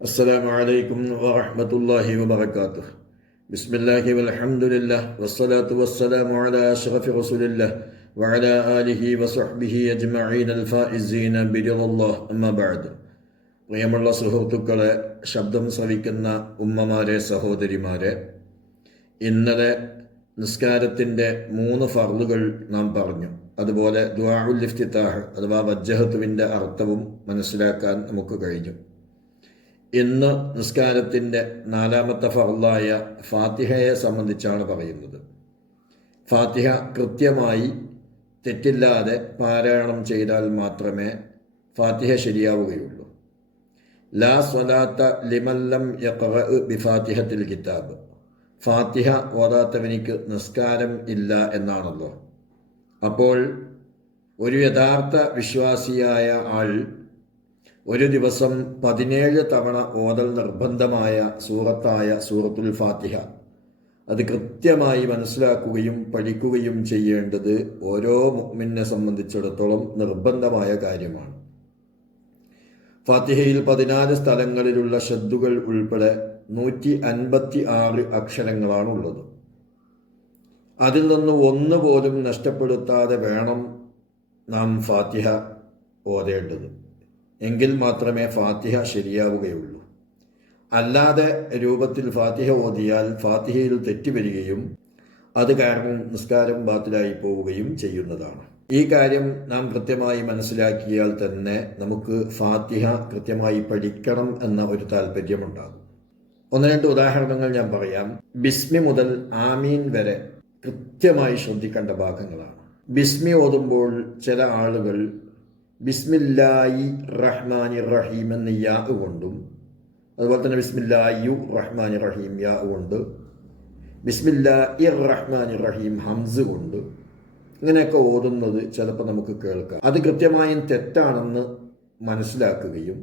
السلام عليكم ورحمة الله وبركاته بسم الله والحمد لله والصلاة والسلام على أشرف رسول الله وعلى آله وصحبه أجمعين الفائزين برضا الله أما بعد പ്രിയമുള്ള സുഹൃത്തുക്കളെ ശബ്ദം ശ്രവിക്കുന്ന ഉമ്മമാരെ സഹോദരിമാരെ ഇന്നലെ നിസ്കാരത്തിൻ്റെ മൂന്ന് ഫർളുകൾ നാം പറഞ്ഞു അതുപോലെ ദ്വാഉൽ ഇഫ്തിത്താഹ് അഥവാ വജ്ജഹത്തുവിൻ്റെ അർത്ഥവും മനസ്സിലാക്കാൻ നമുക്ക് കഴിഞ്ഞു ഇന്ന് നിസ്കാരത്തിന്റെ നാലാമത്തെ ഫർലായ ഫാത്തിഹയെ സംബന്ധിച്ചാണ് പറയുന്നത്. ഫാത്തിഹ കൃത്യമായി തെറ്റില്ലാതെ പാരായണം ചെയ്താൽ മാത്രമേ ഫാത്തിഹ ശരിയാവുകയുള്ളൂ. ലാ സ്വലാത്ത ലിമല്ലം ബി ഫാത്തിഹത്തിൽ കിതാബ്. ഫാത്തിഹ ഓതാത്തവനിക്ക് നിസ്കാരം ഇല്ല എന്നാണല്ലോ. അപ്പോൾ ഒരു യഥാർത്ഥ വിശ്വാസിയായ ആൾ ഒരു ദിവസം പതിനേഴ് തവണ ഓതൽ നിർബന്ധമായ സൂറത്തായ സൂറത്തുൽ ഫാത്തിഹ. അത് കൃത്യമായി മനസ്സിലാക്കുകയും പഠിക്കുകയും ചെയ്യേണ്ടത് ഓരോ മുഅ്മിനെ സംബന്ധിച്ചിടത്തോളം നിർബന്ധമായ കാര്യമാണ്. ഫാത്തിഹയിൽ പതിനാല് സ്ഥലങ്ങളിലുള്ള ഷദ്ദുകൾ ഉൾപ്പെടെ നൂറ്റി അൻപത്തി ആറ് അക്ഷരങ്ങളാണ് ഉള്ളത് അതിൽ നിന്ന് ഒന്ന് പോലും നഷ്ടപ്പെടുത്താതെ വേണം നാം ഫാത്തിഹ ഓതേണ്ടത്. എങ്കിൽ മാത്രമേ ഫാത്തിഹ ശരിയാവുകയുള്ളൂ. അല്ലാതെ രൂപത്തിൽ ഫാത്തിഹ ഓതിയാൽ ഫാത്തിഹയിൽ തെറ്റുവരികയും അത് കാരണം നിസ്കാരം ബാത്തിലായി പോവുകയും ചെയ്യുന്നതാണ്. ഈ കാര്യം നാം കൃത്യമായി മനസ്സിലാക്കിയാൽ തന്നെ നമുക്ക് ഫാത്തിഹ കൃത്യമായി പഠിക്കണം എന്ന ഒരു താല്പര്യമുണ്ടാകും ഒന്ന് രണ്ട് ഉദാഹരണങ്ങൾ ഞാൻ പറയാം. ബിസ്മി മുതൽ ആമീൻ വരെ കൃത്യമായി ശ്രദ്ധിക്കേണ്ട ഭാഗങ്ങളാണ്. ബിസ്മി ഓതുമ്പോൾ ചില ആളുകൾ ബിസ്മില്ലായി റഹ്മാനി റഹീം എന്ന യാ കൊണ്ടും അതുപോലെ തന്നെ ബിസ്മില്ലായു റഹ്മാനി റഹീം യാ കൊണ്ട് ബിസ്മില്ലാ ഇർ റഹ്മാനി റഹീം ഹംസ് കൊണ്ട് ഇങ്ങനെയൊക്കെ ഓതുന്നത് ചിലപ്പോൾ നമുക്ക് കേൾക്കാം. അത് കൃത്യമായും തെറ്റാണെന്ന് മനസ്സിലാക്കുകയും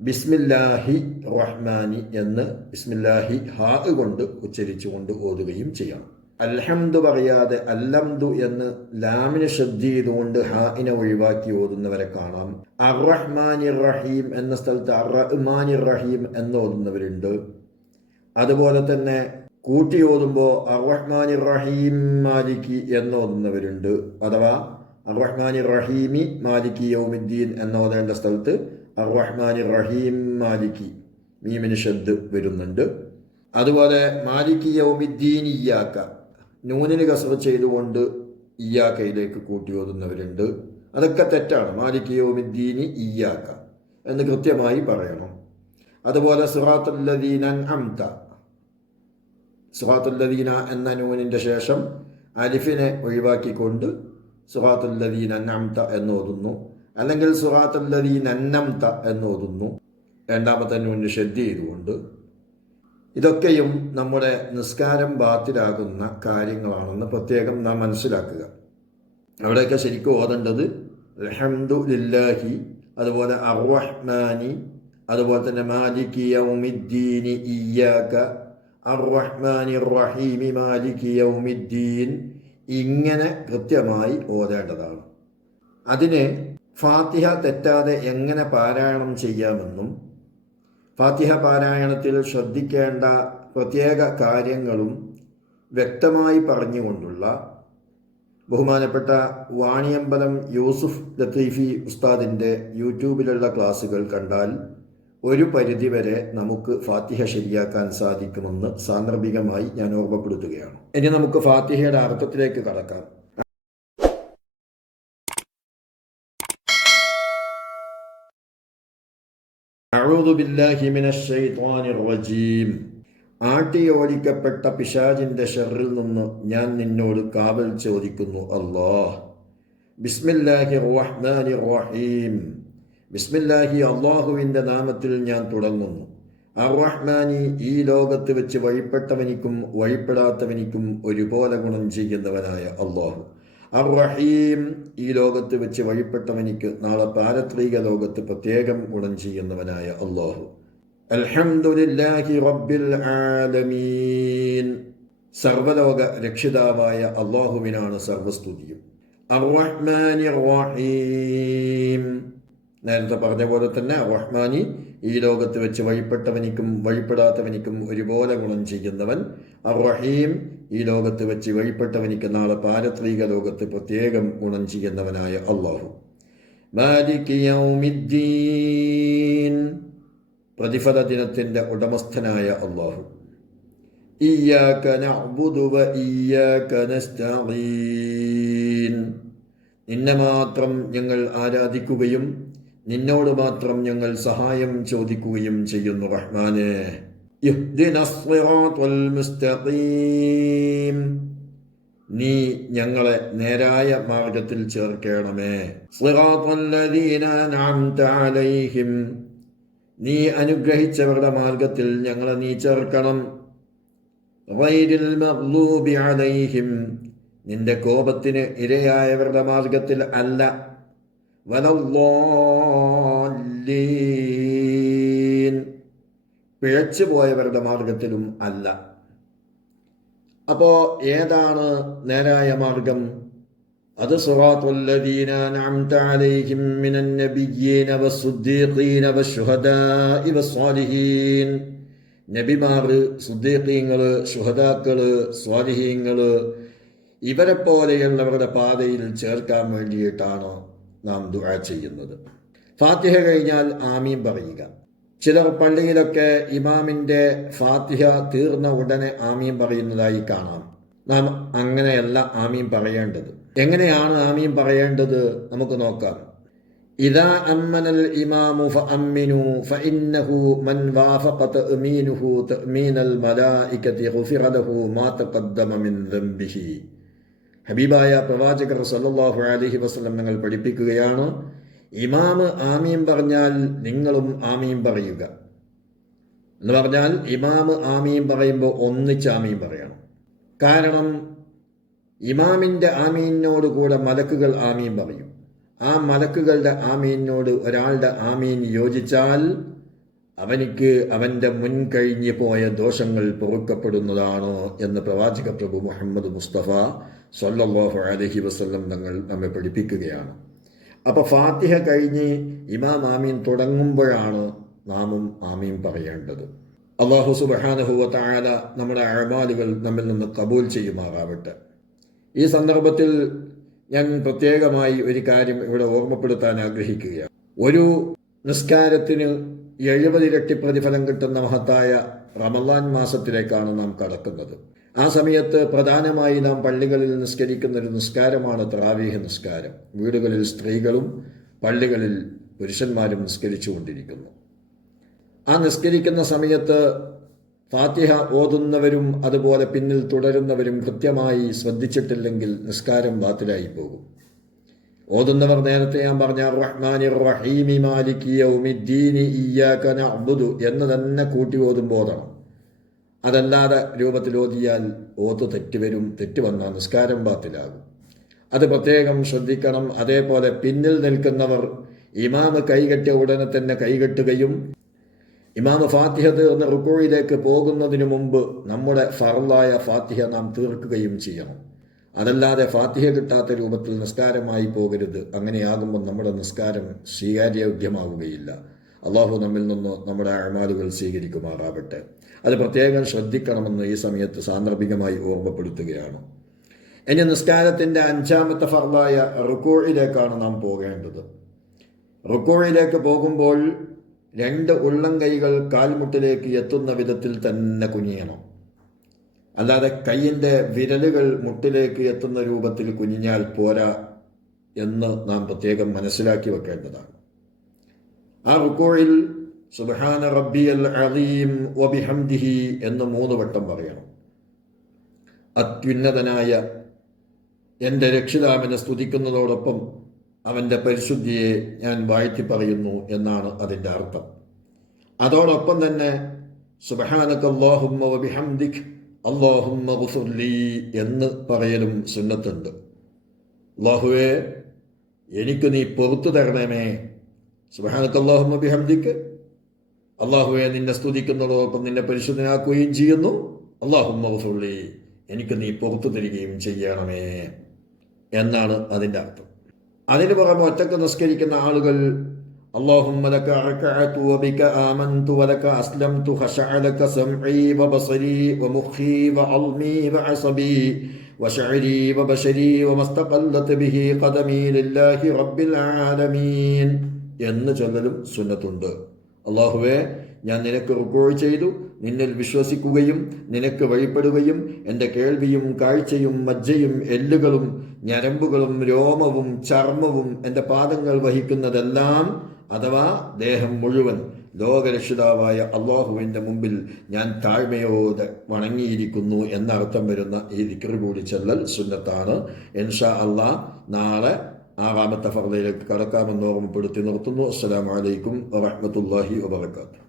ബിസ്മില്ലാഹി റഹ്മാനി എന്ന് ബിസ്മില്ലാഹി ഹാ കൊണ്ട് ഉച്ചരിച്ചുകൊണ്ട് ഓതുകയും ചെയ്യണം അൽഹംദു പറയാതെ അല്ലംദു എന്ന് ലാമിന് ശ്രദ്ധ ചെയ്തുകൊണ്ട് ഹാഇനെ ഒഴിവാക്കി ഓതുന്നവരെ കാണാം. അറഹ്മാനി റഹീം എന്ന സ്ഥലത്ത് അറഹ്മാനി റഹീം എന്ന് ഓതുന്നവരുണ്ട്. അതുപോലെ തന്നെ കൂട്ടി ഓതുമ്പോൾ അറഹ്മാനി റഹീം മാലിക്കി എന്ന് ഓതുന്നവരുണ്ട്. അഥവാ അറഹ്മാനി റഹീമി മാലിക്കി യൗമുദ്ദീൻ എന്ന് ഓതേണ്ട സ്ഥലത്ത് അറഹ്മാനി റഹീം മാലിക്കി മീമിന് ശ്രദ്ധ വരുന്നുണ്ട്. അതുപോലെ മാലിക്കി യൗമുദ്ദീൻ ഇയാക്ക നൂനിന് കസവ് ചെയ്തുകൊണ്ട് ഇയാക്കയിലേക്ക് കൂട്ടി ഓതുന്നവരുണ്ട് അതൊക്കെ തെറ്റാണ്. മാലിക് മിദ്ദീനി ഇയാക്ക എന്ന് കൃത്യമായി പറയണം. അതുപോലെ സുഹാത്തുല്ലദീന അംത സുഹാത്തുല്ലദീന എന്ന നൂനിന്റെ ശേഷം അലിഫിനെ ഒഴിവാക്കിക്കൊണ്ട് സുഹാത്തുല്ലദീൻ അന്നംത എന്ന് ഓതുന്നു അല്ലെങ്കിൽ സുഹാത്തുല്ലദീൻ നംത എന്ന് ഓതുന്നു രണ്ടാമത്തെ നൂനിന് ഷെദ്ധി ചെയ്തുകൊണ്ട് ഇതൊക്കെയും നമ്മുടെ നിസ്കാരം ബാത്തിലാകുന്ന കാര്യങ്ങളാണെന്ന് പ്രത്യേകം നാം മനസ്സിലാക്കുക. അവിടെയൊക്കെ ശരിക്കും ഓതേണ്ടത് റഹംദു ലില്ലാഹി അതുപോലെ അർറഹ്മാനി അതുപോലെ തന്നെ മാലികി യൗമിദ്ദീനി ഇയ്യാക അർറഹ്മാനി റഹീമി മാലികി യൗമിദ്ദീൻ ഇങ്ങനെ കൃത്യമായി ഓതേണ്ടതാണ്. അതിന് ഫാത്തിഹ തെറ്റാതെ എങ്ങനെ പാരായണം ചെയ്യാമെന്നും ഫാത്തിഹ പാരായണത്തിൽ ശ്രദ്ധിക്കേണ്ട പ്രത്യേക കാര്യങ്ങളും വ്യക്തമായി പറഞ്ഞുകൊണ്ടുള്ള ബഹുമാനപ്പെട്ട വാണിയമ്പലം യൂസുഫ് ലത്തീഫി ഉസ്താദിന്റെ യൂട്യൂബിലുള്ള ക്ലാസ്സുകൾ കണ്ടാൽ ഒരു പരിധിവരെ നമുക്ക് ഫാത്തിഹ ശരിയാക്കാൻ സാധിക്കുമെന്ന് സാന്ദർഭികമായി ഞാൻ ഓർമ്മപ്പെടുത്തുകയാണ്. ഇനി നമുക്ക് ഫാത്തിഹയുടെ അർത്ഥത്തിലേക്ക് കടക്കാം. റജീം ആട്ടിയോടിക്കപ്പെട്ട പിശാജിന്റെ ഷെറിൽ നിന്ന് ഞാൻ നിന്നോട് കാവൽ ചോദിക്കുന്നു അല്ലാഹ്. ബിസ്മില്ലാഹി റഹ്മാനി റഹീം. ബിസ്മില്ലാഹി അള്ളാഹുവിന്റെ നാമത്തിൽ ഞാൻ തുടങ്ങുന്നു. അറഹ്മാനി ഈ ലോകത്ത് വെച്ച് വഴിപ്പെട്ടവനിക്കും വഴിപ്പെടാത്തവനിക്കും ഒരുപോലെ ഗുണം ചെയ്യുന്നവനായ അള്ളാഹു അറഹീം ഈ ലോകത്ത് വെച്ച് വഴിപ്പെട്ടവനിക്ക് നാളെ പാരത്രിക ലോകത്ത് പ്രത്യേകം ഗുണം ചെയ്യുന്നവനായ അള്ളാഹു അൽഹംദുലില്ലാഹി റബ്ബിൽ ആലമീൻ. സർവലോക രക്ഷിതാവായ അള്ളാഹുവിനാണ് സർവസ്തുതിയും. അർറഹ്മാനി റഹീം. നേരത്തെ പറഞ്ഞ പോലെ തന്നെ റഹ്മാനി ഈ ലോകത്ത് വെച്ച് വഴിപ്പെട്ടവനിക്കും വഴിപ്പെടാത്തവനിക്കും ഒരുപോലെ ഗുണം ചെയ്യുന്നവൻ അറഹീം ഈ ലോകത്ത് വെച്ച് വഴിപ്പെട്ടവനിക്ക് നാളെ പാരത്രിക ലോകത്ത് പ്രത്യേകം ഗുണം ചെയ്യുന്നവനായ അള്ളാഹു. പ്രതിഫല ദിനത്തിന്റെ ഉടമസ്ഥനായ അള്ളാഹു. നിന്നെ മാത്രം ഞങ്ങൾ ആരാധിക്കുകയും നിന്നോട് മാത്രം ഞങ്ങൾ സഹായം ചോദിക്കുകയും ചെയ്യുന്നു റഹ്മാനെ. നീ ഞങ്ങളെ നേരായ മാർഗത്തിൽ ചേർക്കണമേ. അലൈഹിം. നീ അനുഗ്രഹിച്ചവരുടെ മാർഗത്തിൽ ഞങ്ങളെ നീ ചേർക്കണം. അലൈഹിം. നിന്റെ കോപത്തിന് ഇരയായവരുടെ മാർഗത്തിൽ അല്ല. പിഴച്ചു പോയവരുടെ മാർഗത്തിലും അല്ല. അപ്പോ ഏതാണ് നേരായ മാർഗം അത് നബിമാർ സുദ്ദീഖീങ്ങൾ ശുഹദാക്കൾ സ്വാലിഹീങ്ങൾ ഇവരെ പോലെയുള്ളവരുടെ പാതയിൽ ചേർക്കാൻ വേണ്ടിയിട്ടാണ് നാം ദുആ ചെയ്യുന്നത്. ഫാത്തിഹ കഴിഞ്ഞാൽ ആമീൻ പറയുക. ചിലർ പള്ളിയിലൊക്കെ ഇമാമിന്റെ ഫാത്തിഹ തീർന്ന ഉടനെ ആമീൻ പറയുന്നതായി കാണാം. നാം അങ്ങനെയല്ല ആമീൻ പറയേണ്ടത്. എങ്ങനെയാണ് ആമീൻ പറയേണ്ടത് നമുക്ക് നോക്കാം. ഇതാ അമ്മനൽ ഇമാമു ഫഅമ്മിനു ഫഇന്നഹു മൻ വാഫഖ തഅമീനുഹു തഅമീനൽ മലായികതി ഗുഫിറ മാ തഖദ്ദമ മിൻ ദംബിഹി. ഹബീബായ പ്രവാചകർ സല്ലല്ലാഹു അലൈഹി വസല്ലം നിങ്ങൾ പഠിപ്പിക്കുകയാണ്? ഇമാമ് ആമീൻ പറഞ്ഞാൽ നിങ്ങളും ആമീൻ പറയുക. എന്ന് പറഞ്ഞാൽ ഇമാമ് ആമീൻ പറയുമ്പോൾ ഒന്നിച്ച് ആമീൻ പറയണം. കാരണം ഇമാമിന്റെ ആമീനോട് കൂടെ മലക്കുകൾ ആമീൻ പറയും. ആ മലക്കുകളുടെ ആമീനോട് ഒരാളുടെ ആമീൻ യോജിച്ചാൽ അവനിക്ക് അവന്റെ മുൻകഴിഞ്ഞു പോയ ദോഷങ്ങൾ പൊറുക്കപ്പെടുന്നതാണോ എന്ന് പ്രവാചക പ്രഭു മുഹമ്മദ് മുസ്തഫ സല്ലല്ലാഹു അലഹി വസല്ലം തങ്ങൾ നമ്മെ പഠിപ്പിക്കുകയാണ്. അപ്പോൾ ഫാത്തിഹ കഴിഞ്ഞ് ഇമാം ആമീൻ തുടങ്ങുമ്പോഴാണ് നാമും ആമീൻ പറയേണ്ടത്. അള്ളാഹു സുബഹാനഹുവ തായാല നമ്മുടെ അഴമാലുകൾ നമ്മിൽ നിന്ന് കബൂൽ ചെയ്യുമാറാവട്ടെ. ഈ സന്ദർഭത്തിൽ ഞാൻ പ്രത്യേകമായി ഒരു കാര്യം ഇവിടെ ഓർമ്മപ്പെടുത്താൻ ആഗ്രഹിക്കുകയാണ്. ഒരു നിസ്കാരത്തിന് എഴുപതിരട്ടി പ്രതിഫലം കിട്ടുന്ന മഹത്തായ റമലാൻ മാസത്തിലേക്കാണ് നാം കടക്കുന്നത്. ആ സമയത്ത് പ്രധാനമായി നാം പള്ളികളിൽ നിസ്കരിക്കുന്ന ഒരു നിസ്കാരമാണ് ത്രാവീഹ നിസ്കാരം. വീടുകളിൽ സ്ത്രീകളും പള്ളികളിൽ പുരുഷന്മാരും നിസ്കരിച്ചുകൊണ്ടിരിക്കുന്നു. ആ നിസ്കരിക്കുന്ന സമയത്ത് ഫാത്തിഹ ഓതുന്നവരും അതുപോലെ പിന്നിൽ തുടരുന്നവരും കൃത്യമായി ശ്രദ്ധിച്ചിട്ടില്ലെങ്കിൽ നിസ്കാരം ബാത്തിലായി പോകും. ഓതുന്നവർ നേരത്തെ ഞാൻ പറഞ്ഞ റഹ്മാനി റഹീമി മാലിക്കിയ യൗമിദ്ദീനി ഇയ്യാക അബുദു എന്ന് തന്നെ കൂട്ടി ഓതുമ്പോൾ ഓതണം അതല്ലാതെ രൂപത്തിൽ ഓതിയാൽ ഓത്ത് തെറ്റുവരും തെറ്റ് നിസ്കാരം ബാത്തിലാകും. അത് പ്രത്യേകം ശ്രദ്ധിക്കണം. അതേപോലെ പിന്നിൽ നിൽക്കുന്നവർ ഇമാമ് കൈകെട്ടിയ ഉടനെ തന്നെ കൈകെട്ടുകയും ഇമാമ് ഫാത്തിഹ എന്ന റുക്കോയിലേക്ക് പോകുന്നതിനു മുമ്പ് നമ്മുടെ ഫറലായ ഫാത്തിഹ നാം തീർക്കുകയും ചെയ്യണം. അതല്ലാതെ ഫാത്തിഹ കിട്ടാത്ത രൂപത്തിൽ നിസ്കാരമായി പോകരുത്. അങ്ങനെയാകുമ്പോൾ നമ്മുടെ നിസ്കാരം സ്വീകാര്യോഗ്യമാവുകയില്ല. അള്ളാഹു നമ്മിൽ നിന്ന് നമ്മുടെ അഴമാലുകൾ സ്വീകരിക്കുമാറാവട്ടെ അത് പ്രത്യേകം ശ്രദ്ധിക്കണമെന്ന് ഈ സമയത്ത് സാന്ദർഭികമായി ഓർമ്മപ്പെടുത്തുകയാണ്. ഇനി നിസ്കാരത്തിന്റെ അഞ്ചാമത്തെ ഫർദായ റുക്കോഴിലേക്കാണ് നാം പോകേണ്ടത്. റുക്കോഴിലേക്ക് പോകുമ്പോൾ രണ്ട് ഉള്ളം കൈകൾ കാൽമുട്ടിലേക്ക് എത്തുന്ന വിധത്തിൽ തന്നെ കുനിയണം. അല്ലാതെ കൈയിന്റെ വിരലുകൾ മുട്ടിലേക്ക് എത്തുന്ന രൂപത്തിൽ കുനിഞ്ഞാൽ പോരാ എന്ന് നാം പ്രത്യേകം മനസ്സിലാക്കി വെക്കേണ്ടതാണ്. ആ റുക്കോയിൽ സുബഹാന റബ്ബിയൽ അലീം വബിഹംദിഹി എന്ന് മൂന്ന് വട്ടം പറയണം. അത്യുന്നതനായ എന്റെ രക്ഷിതാവിനെ സ്തുതിക്കുന്നതോടൊപ്പം അവന്റെ പരിശുദ്ധിയെ ഞാൻ വാഴ്ത്തി പറയുന്നു എന്നാണ് അതിന്റെ അർത്ഥം. അതോടൊപ്പം തന്നെ സുബഹാനക്ക് അള്ളാഹുമ്മ വബിഹംദിഖ് അള്ളാഹുമ്മ എന്ന് പറയലും സുന്നത്തുണ്ട്. അള്ളാഹുവേ എനിക്ക് നീ പുറത്തു തരണമേ സുബഹാനക്ക് അള്ളാഹുമ്മ ബിഹംദിക്ക് അള്ളാഹുവെ നിന്നെ സ്തുതിക്കുന്നതോടൊപ്പം നിന്നെ പരിശുദ്ധനാക്കുകയും ചെയ്യുന്നു അള്ളാഹുമ്മ ഗുഫുർലി എനിക്ക് നീ പുറത്തു തരികയും ചെയ്യണമേ എന്നാണ് അതിൻ്റെ അർത്ഥം അതിന് പുറമെ ഒറ്റക്ക് നിസ്കരിക്കുന്ന ആളുകൾ اللهم لك ركعت وبك آمنت ولك أسلمت خشع لك سمعي وبصري ومخي وعلمي وعصبي وشعري وبشري وما استقلت به قدمي لله رب العالمين എന്ന് ചൊല്ലലും സുന്നത്തുണ്ട്. അള്ളാഹുവെ ഞാൻ നിനക്ക് റുക്കോഴ് ചെയ്തു നിന്നിൽ വിശ്വസിക്കുകയും നിനക്ക് വഴിപ്പെടുകയും എന്റെ കേൾവിയും കാഴ്ചയും മജ്ജയും എല്ലുകളും ഞരമ്പുകളും രോമവും ചർമ്മവും എന്റെ പാദങ്ങൾ വഹിക്കുന്നതെല്ലാം അഥവാ ദേഹം മുഴുവൻ ലോകരക്ഷിതാവായ അള്ളാഹുവിന്റെ മുമ്പിൽ ഞാൻ താഴ്മയോടെ വണങ്ങിയിരിക്കുന്നു എന്നർത്ഥം വരുന്ന ഈ ദിക്കറ് കൂടി ചെല്ലൽ സുന്നത്താണ്. എൻഷാ അള്ളാ നാളെ ആറാമത്തെ ഫർദയിലേക്ക് കടക്കാമെന്ന് ഓർമ്മപ്പെടുത്തി നിർത്തുന്നു. അസ്സലാമലൈക്കും വറഹമത്തല്ലാഹി വബർക്കാത്തു